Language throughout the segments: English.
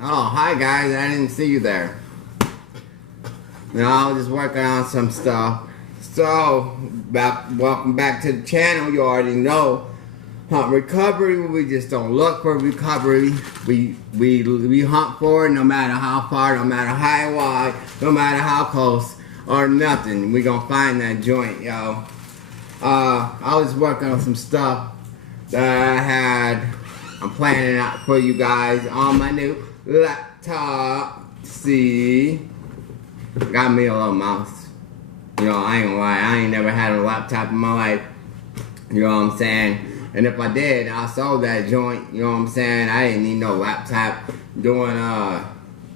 Oh, hi guys, I didn't see you there. I was just working on some stuff. So, welcome back to the channel. You already know. Hunt recovery, we just don't look for recovery. We hunt for it no matter how far, no matter how wide, no matter how close, or nothing. We gonna find that joint, yo. I was working on some stuff that I'm planning out for you guys on my new laptop. See, got me a little mouse. You know, I ain't gonna lie, I ain't never had a laptop in my life. You know what I'm saying? And if I did, I sold that joint. You know what I'm saying? I didn't need no laptop doing,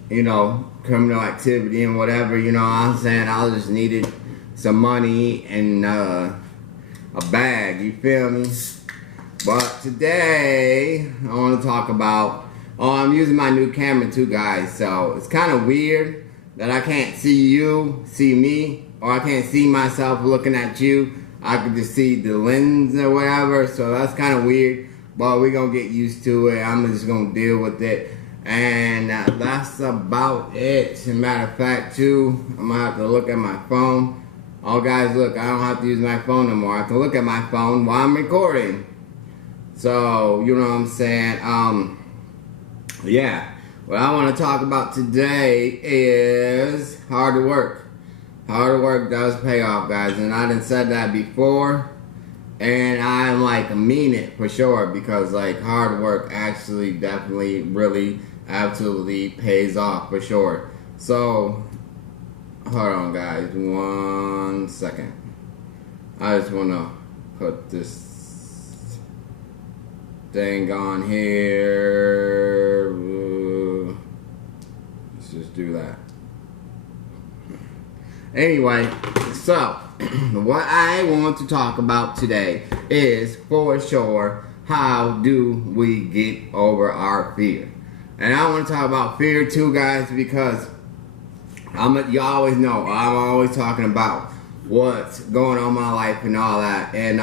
you know, criminal activity and whatever. You know what I'm saying? I just needed some money and a bag. You feel me? But today, I want to talk about, I'm using my new camera too, guys. So it's kind of weird that I can't see you, see me, or I can't see myself looking at you. I can just see the lens or whatever. So that's kind of weird. But we're going to get used to it. I'm just going to deal with it. And that's about it. As a matter of fact, too, I'm going to have to look at my phone. Oh, guys, look, I don't have to use my phone no more. I can look at my phone while I'm recording. So, you know what I'm saying? Yeah. What I want to talk about today is hard work. Hard work does pay off, guys. And I done said that before. And I mean it for sure. Because hard work actually definitely really absolutely pays off for sure. So, hold on, guys. 1 second. I just want to put this thing on here. Let's just do that. Anyway, so what I want to talk about today is for sure, how do we get over our fear? And I want to talk about fear too, guys, because you always know I'm always talking about what's going on in my life and all that. And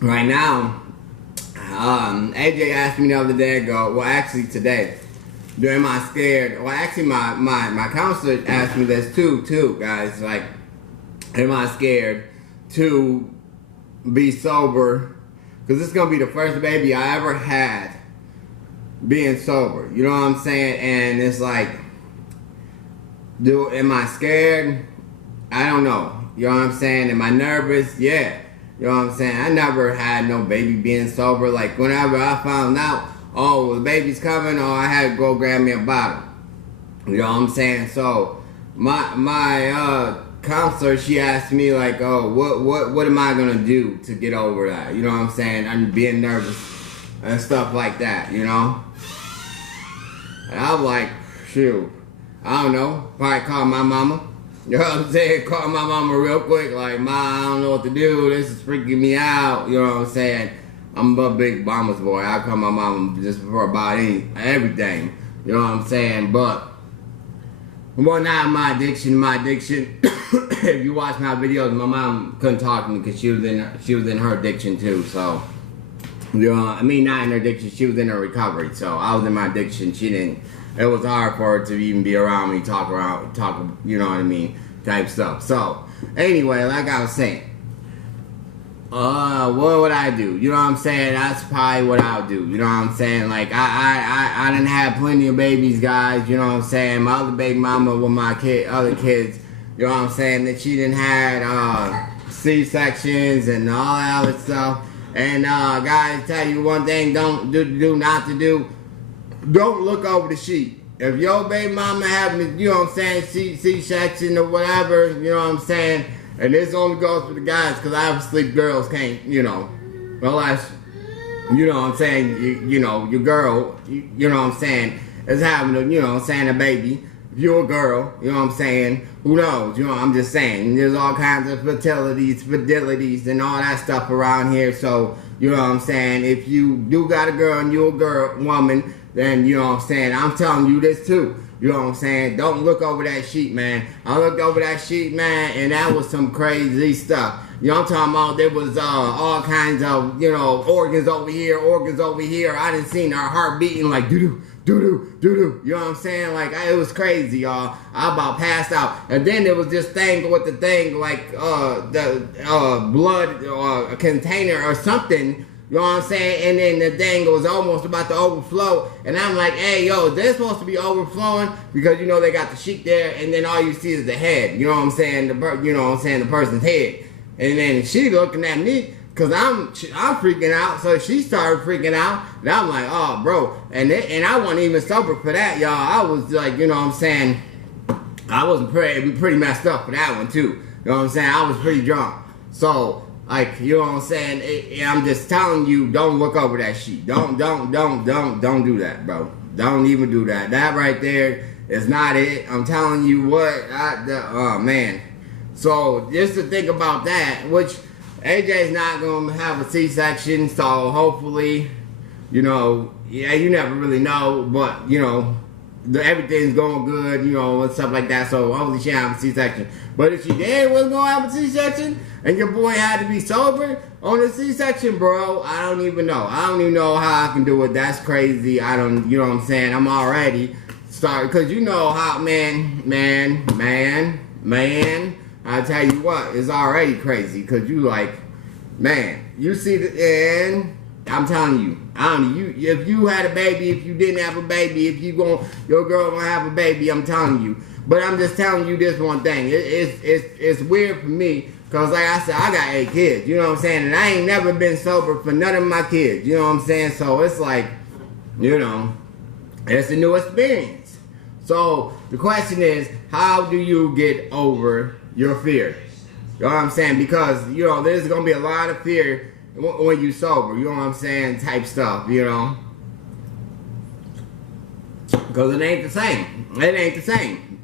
right now, AJ asked me the other day ago, well actually today, am I scared? Well actually my counselor asked me this too guys, am I scared to be sober? Because this is going to be the first baby I ever had being sober, you know what I'm saying? And it's am I scared? I don't know, you know what I'm saying? Am I nervous? Yeah. You know what I'm saying? I never had no baby being sober. Whenever I found out, oh, the baby's coming, or I had to go grab me a bottle. You know what I'm saying? So, my counselor, she asked me, oh, what am I going to do to get over that? You know what I'm saying? I'm being nervous and stuff like that, you know? And I'm like, shoot, I don't know. Probably call my mama. You know what I'm saying? Call my mama real quick, Ma, I don't know what to do. This is freaking me out. You know what I'm saying? I'm a big mama's boy. I call my mama just for about everything. You know what I'm saying? But, well, now my addiction. If you watch my videos, my mom couldn't talk to me because she was in her addiction too. So, you know, I mean, not in her addiction. She was in her recovery. So I was in my addiction. She didn't. It was hard for her to even be around me, talk, you know what I mean, type stuff. So, anyway, like I was saying, what would I do? You know what I'm saying? That's probably what I'll do. You know what I'm saying? I done had plenty of babies, guys. You know what I'm saying? My other baby mama with my other kids. You know what I'm saying? That she done had C-sections and all that other stuff. And guys, tell you one thing, not to do. Don't look over the sheet. If your baby mama having, you know what I'm saying, C-section or whatever, you know what I'm saying, and this only goes for the guys, because obviously girls can't, you know, unless, you know what I'm saying, you know, your girl, you know what I'm saying, is having a, you know what I'm saying, a baby. If you're a girl, you know what I'm saying, who knows, you know, I'm just saying, there's all kinds of fidelities, and all that stuff around here, so, you know what I'm saying, if you do got a girl and you're a woman, then, you know what I'm saying, I'm telling you this too. You know what I'm saying? Don't look over that sheet, man. I looked over that sheet, man, and that was some crazy stuff. You know what I'm talking about? There was all kinds of, you know, organs over here, organs over here. I didn't see our heart beating like doo-doo, doo-doo, doo-doo. You know what I'm saying? Like, it was crazy, y'all. I about passed out. And then there was this thing with the thing, like, the blood container or something. You know what I'm saying? And then the thing was almost about to overflow. And I'm like, hey, yo, they're supposed to be overflowing because, you know, they got the sheet there. And then all you see is the head. You know what I'm saying? You know what I'm saying? The person's head. And then she looking at me because I'm freaking out. So she started freaking out. And I'm like, oh, bro. And I wasn't even sober for that, y'all. I was like, you know what I'm saying? I was pretty messed up for that one, too. You know what I'm saying? I was pretty drunk. So... like, you know what I'm saying? I'm just telling you, don't look over that sheet. Don't do that, bro. Don't even do that. That right there is not it. I'm telling you what. Oh, man. So, just to think about that, which AJ's not going to have a C-section, so hopefully, you know, yeah, you never really know, but, you know, everything's going good, you know, and stuff like that, so hopefully she have a C-section. But if she did was going to have a C-section, and your boy had to be sober on the C-section, bro, I don't even know. I don't even know how I can do it. That's crazy. You know what I'm saying? I'm already started, because you know how, man, I tell you what, it's already crazy, because you like, man, you see and I'm telling you, if you had a baby, if you didn't have a baby, if your girl gonna have a baby, I'm telling you. But I'm just telling you this one thing. It's weird for me, because like I said, I got 8 kids, you know what I'm saying? And I ain't never been sober for none of my kids, you know what I'm saying? So it's like, you know, it's a new experience. So the question is, how do you get over your fear? You know what I'm saying? Because, you know, there's going to be a lot of fear when you sober, you know what I'm saying, type stuff, you know? Because it ain't the same. It ain't the same.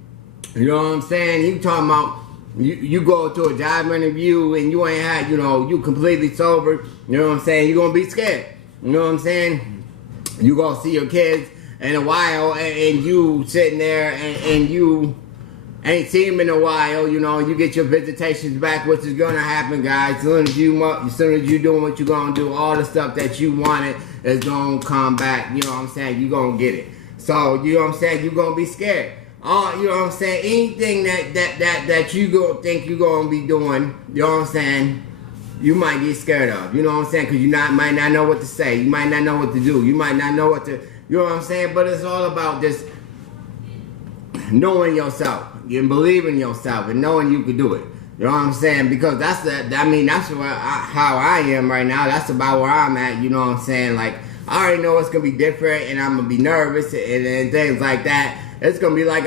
You know what I'm saying? You talking about, you go to a job interview and you ain't had, you know, you completely sober, you know what I'm saying? You're going to be scared. You know what I'm saying? You go see your kids in a while and you sitting there and you ain't seen them in a while, you know, you get your visitations back, which is gonna happen, guys. As soon as you doing what you're gonna do, all the stuff that you wanted is gonna come back, you know what I'm saying? You gonna get it. So, you know what I'm saying? You're gonna be scared. You know what I'm saying? Anything that you gonna think you're gonna be doing, you know what I'm saying? You might get scared of, you know what I'm saying? Because you might not know what to say. You might not know what to do. You might not know what to, you know what I'm saying? But it's all about just knowing yourself. You believe in yourself and knowing you can do it. You know what I'm saying? Because that's how I am right now. That's about where I'm at. You know what I'm saying? Like, I already know it's going to be different and I'm going to be nervous and things like that. It's going to be like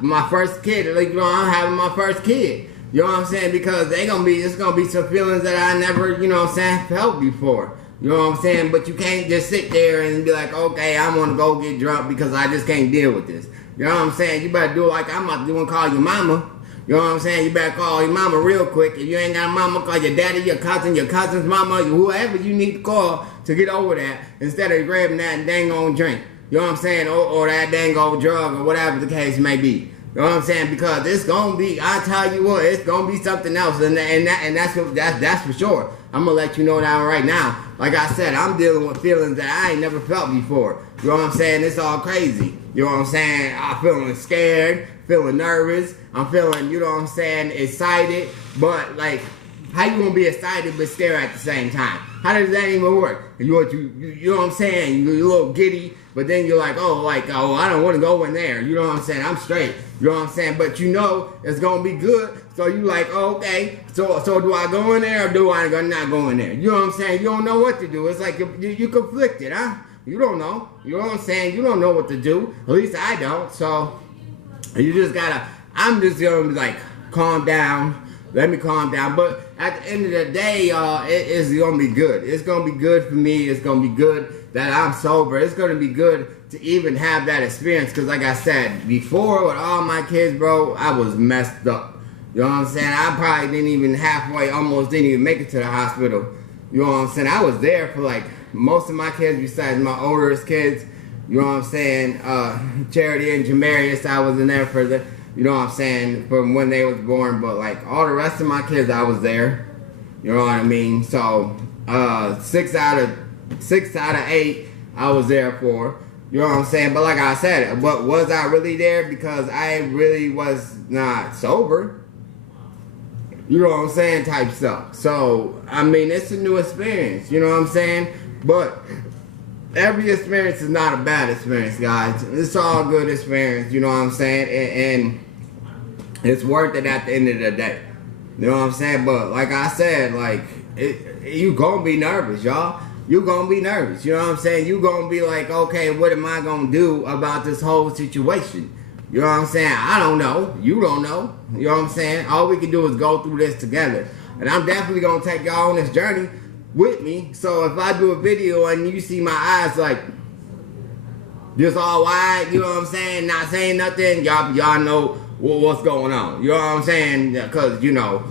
my first kid. Like, you know, I'm having my first kid. You know what I'm saying? Because it's going to be some feelings that I never, you know what I'm saying, felt before. You know what I'm saying? But you can't just sit there and be like, okay, I'm going to go get drunk because I just can't deal with this. You know what I'm saying? You better do it like I'm about to do and call your mama. You know what I'm saying? You better call your mama real quick. If you ain't got a mama, call your daddy, your cousin's mama, whoever you need to call to get over that instead of grabbing that dang on drink. You know what I'm saying? Or that dang old drug or whatever the case may be. You know what I'm saying? Because it's going to be, I tell you what, it's going to be something else. And that's for sure. I'm going to let you know that right now. Like I said, I'm dealing with feelings that I ain't never felt before. You know what I'm saying? It's all crazy. You know what I'm saying? I'm feeling scared, feeling nervous. I'm feeling, you know what I'm saying, excited. But, like, how you gonna be excited but scared at the same time? How does that even work? You know what I'm saying? You're a little giddy, but then you're like, oh, I don't want to go in there. You know what I'm saying? I'm straight. You know what I'm saying? But you know it's gonna be good. So you like, oh, okay. So do I go in there or do I not go in there? You know what I'm saying? You don't know what to do. It's like you conflicted, huh? You don't know. You know what I'm saying? You don't know what to do. At least I don't. So you just gotta, I'm just gonna be like, calm down. Let me calm down. But at the end of the day, y'all, it's gonna be good. It's gonna be good for me. It's gonna be good that I'm sober. It's gonna be good to even have that experience. Because like I said, before with all my kids, bro, I was messed up. You know what I'm saying? I probably didn't even almost didn't even make it to the hospital. You know what I'm saying? I was there for like most of my kids besides my oldest kids. You know what I'm saying? Charity and Jamarius, I was in there for you know what I'm saying, from when they was born. But like all the rest of my kids, I was there. You know what I mean? So 6 out of 8 I was there for. You know what I'm saying? But like I said, but was I really there because I really was not sober? You know what I'm saying? Type stuff. So I mean, it's a new experience. You know what I'm saying? But every experience is not a bad experience, guys. It's all good experience. You know what I'm saying? And it's worth it at the end of the day. You know what I'm saying? But like I said, like you gonna be nervous, y'all. You gonna be nervous. You know what I'm saying? You gonna be like, okay, what am I gonna do about this whole situation? You know what I'm saying? I don't know. You don't know. You know what I'm saying? All we can do is go through this together. And I'm definitely gonna take y'all on this journey with me. So if I do a video and you see my eyes like just all wide, you know what I'm saying? Not saying nothing, y'all know what's going on. You know what I'm saying? Because, you know,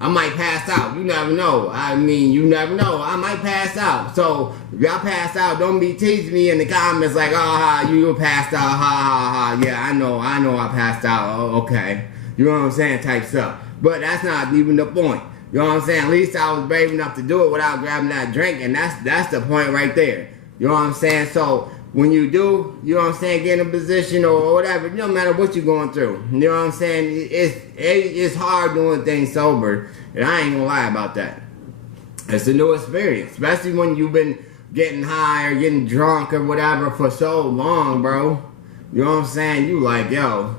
I might pass out. You never know. I mean, you never know. I might pass out. So, if y'all pass out, don't be teasing me in the comments like, oh, you passed out, ha, ha, ha. Yeah, I know I passed out. Oh, okay. You know what I'm saying? Type stuff. But that's not even the point. You know what I'm saying? At least I was brave enough to do it without grabbing that drink, and that's the point right there. You know what I'm saying? So, when you do, you know what I'm saying, get in a position or whatever, no matter what you're going through. You know what I'm saying? It's hard doing things sober, and I ain't gonna lie about that. It's a new experience, especially when you've been getting high or getting drunk or whatever for so long, bro. You know what I'm saying? You like, yo,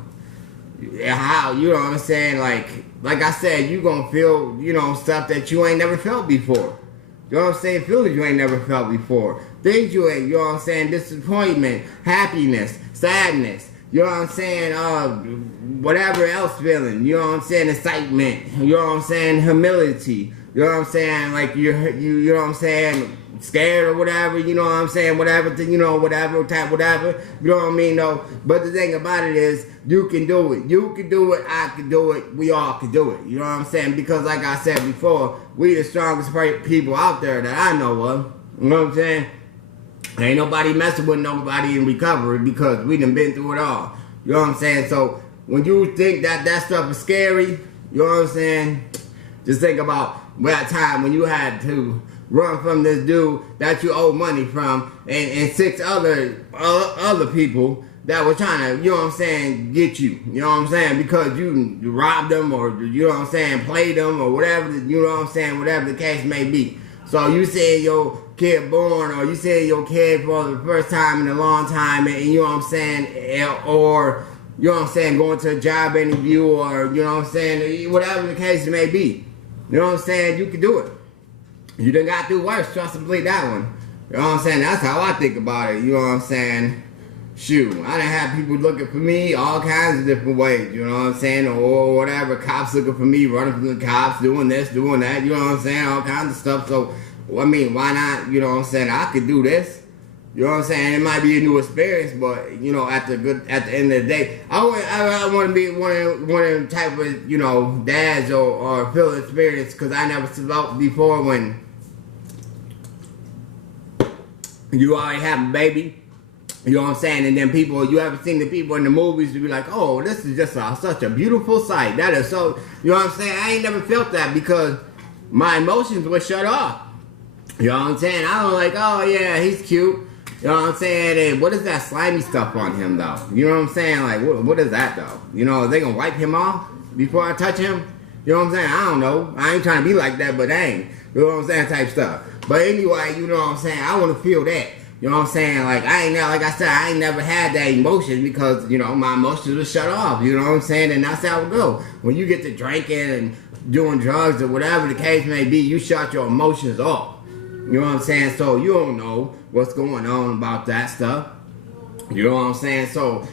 how, you know what I'm saying? Like I said, you gonna feel, you know, stuff that you ain't never felt before. You know what I'm saying? Feelings you ain't never felt before. Things you ain't, you know what I'm saying? Disappointment, happiness, sadness. You know what I'm saying? Whatever else feeling. You know what I'm saying? Excitement. You know what I'm saying? Humility. You know what I'm saying? Like you know what I'm saying? Scared or whatever, you know what I'm saying? Whatever, you know, whatever, type, whatever. You know what I mean, though? But the thing about it is, you can do it. You can do it. I can do it. We all can do it. You know what I'm saying? Because like I said before, we the strongest people out there that I know of. You know what I'm saying? Ain't nobody messing with nobody in recovery because we done been through it all. You know what I'm saying? So when you think that stuff is scary, you know what I'm saying? Just think about that time when you had to run from this dude that you owe money from and 6 other people that were trying to, you know what I'm saying, get you. You know what I'm saying? Because you robbed them or, you know what I'm saying, played them or whatever, you know what I'm saying, whatever the case may be. So you see your kid born or you see your kid for the first time in a long time and you know what I'm saying, or, you know what I'm saying, going to a job interview or, you know what I'm saying, whatever the case may be. You know what I'm saying? You can do it. You done got through worse, trust and believe that one. You know what I'm saying? That's how I think about it. You know what I'm saying? Shoot, I done had people looking for me all kinds of different ways. You know what I'm saying? Or whatever, cops looking for me, running from the cops, doing this, doing that. You know what I'm saying? All kinds of stuff. So, I mean, why not? You know what I'm saying? I could do this. You know what I'm saying? It might be a new experience, but you know, at the end of the day, I want to be one of them type of, you know, dads or feel experience because I never felt before when you already have a baby. You know what I'm saying? And then people, you ever seen the people in the movies to be like, oh, this is just such a beautiful sight. That is so, you know what I'm saying? I ain't never felt that because my emotions were shut off. You know what I'm saying? I was like, oh yeah, he's cute. You know what I'm saying? And what is that slimy stuff on him though? You know what I'm saying? Like, what is that though? You know, are they gonna wipe him off before I touch him? You know what I'm saying? I don't know. I ain't trying to be like that, but dang. You know what I'm saying? Type stuff. But anyway, you know what I'm saying? I want to feel that. You know what I'm saying? Like, like I said, I ain't never had that emotion because, you know, my emotions were shut off. You know what I'm saying? And that's how it go. When you get to drinking and doing drugs or whatever the case may be, you shut your emotions off. You know what I'm saying? So you don't know what's going on about that stuff. You know what I'm saying? So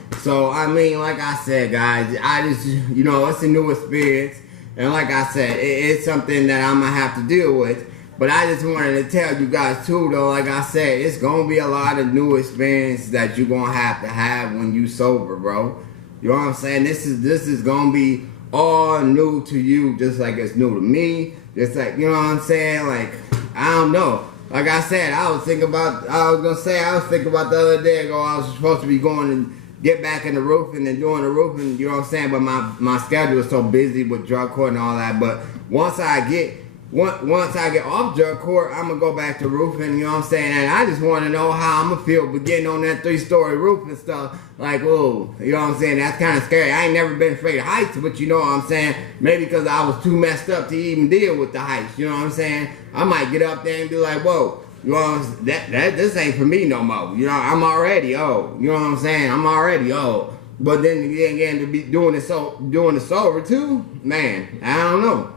I mean, like I said, guys, I just, you know, it's a new experience. And like I said, it's something that I'm going to have to deal with. But I just wanted to tell you guys too, though, like I said, it's going to be a lot of new experience that you're going to have when you sober, bro. You know what I'm saying? This is going to be all new to you, just like it's new to me. Just like, you know what I'm saying? Like, I don't know. Like I said, I was thinking about the other day ago, I was supposed to be going and get back in the roofing and doing the roofing, you know what I'm saying? But my schedule is so busy with drug court and all that. But once I get once I get off drug court, I'm gonna go back to roofing, you know what I'm saying? And I just wanna know how I'm gonna feel getting on that 3-story roof and stuff. Like, whoa, you know what I'm saying? That's kinda scary. I ain't never been afraid of heights, but you know what I'm saying? Maybe because I was too messed up to even deal with the heights, you know what I'm saying? I might get up there and be like, whoa, you know what I'm saying? This ain't for me no more. You know, I'm already old. You know what I'm saying? I'm already old. But then again, to be doing it sober too, man, I don't know.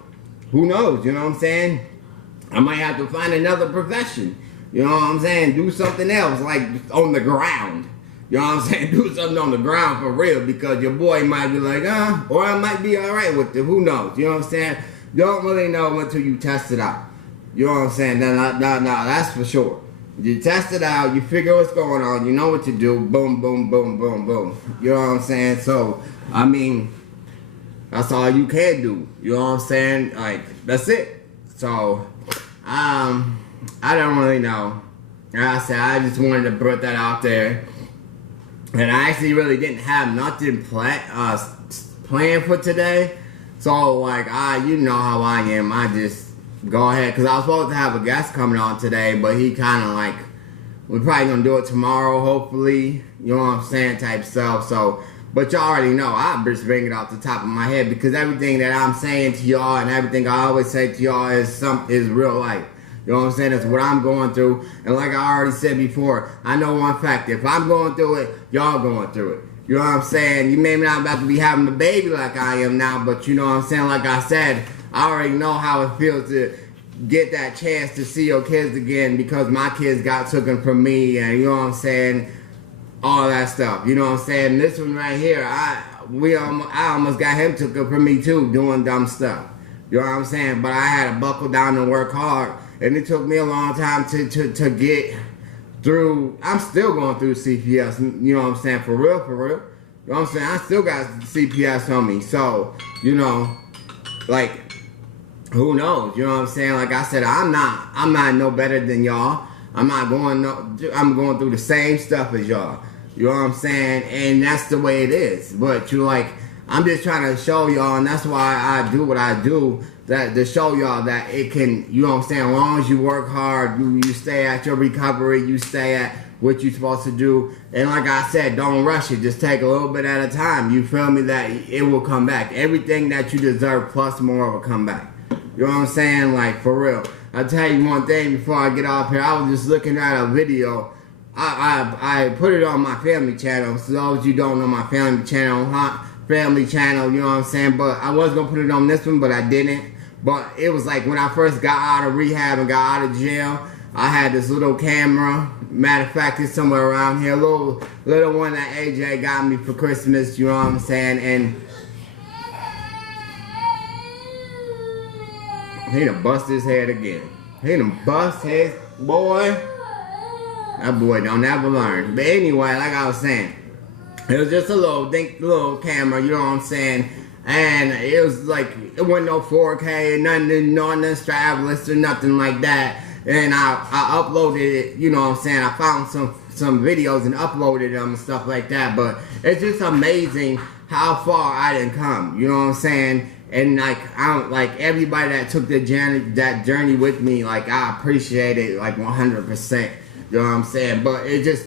Who knows, you know what I'm saying? I might have to find another profession. You know what I'm saying? Do something else, like on the ground. You know what I'm saying? Do something on the ground for real, because your boy might be like, or I might be alright with it. Who knows? You know what I'm saying? Don't really know until you test it out. You know what I'm saying? No, that's for sure. You test it out, you figure what's going on, you know what to do, boom, boom, boom, boom, boom. You know what I'm saying? So, I mean, that's all you can do. You know what I'm saying? Like, that's it. So, I don't really know. Like I said, I just wanted to put that out there. And I actually really didn't have nothing planned for today. So, like, you know how I am. I just go ahead. Because I was supposed to have a guest coming on today, but he kind of like, we're probably going to do it tomorrow, hopefully. You know what I'm saying? Type stuff. So, but y'all already know, I just bring it off the top of my head, because everything that I'm saying to y'all and everything I always say to y'all is real life. You know what I'm saying? It's what I'm going through. And like I already said before, I know one fact. If I'm going through it, y'all going through it. You know what I'm saying? You may not about to be having a baby like I am now, but you know what I'm saying? Like I said, I already know how it feels to get that chance to see your kids again, because my kids got taken from me, and you know what I'm saying? All that stuff, you know what I'm saying? This one right here, I almost got him took it from me too, doing dumb stuff. You know what I'm saying? But I had to buckle down and work hard, and it took me a long time to get through. I'm still going through CPS, you know what I'm saying? For real. You know what I'm saying? I still got CPS on me, so, you know, like, who knows? You know what I'm saying? Like I said, I'm not no better than y'all. I'm going through the same stuff as y'all. You know what I'm saying? And that's the way it is. But you like, I'm just trying to show y'all, and that's why I do what I do, that to show y'all that it can, you know what I'm saying, as long as you work hard, you stay at your recovery, you stay at what you're supposed to do. And like I said, don't rush it. Just take a little bit at a time. You feel me? That it will come back. Everything that you deserve plus more will come back. You know what I'm saying? Like, for real. I'll tell you one thing before I get off here. I was just looking at a video. I put it on my family channel. So those you don't know my family channel, you know what I'm saying? But I was going to put it on this one, but I didn't. But it was like when I first got out of rehab and got out of jail, I had this little camera. Matter of fact, it's somewhere around here. Little one that AJ got me for Christmas, you know what I'm saying? And he done bust his head again. He done bust his boy. That boy don't never learn. But anyway, like I was saying, it was just a little camera, you know what I'm saying? And it was like, it wasn't no 4K, nothing strapless or nothing like that. And I uploaded it, you know what I'm saying? I found some videos and uploaded them and stuff like that. But it's just amazing how far I didn't come, you know what I'm saying? And like, everybody that took that journey with me, like, I appreciate it like 100%. You know what I'm saying? But it just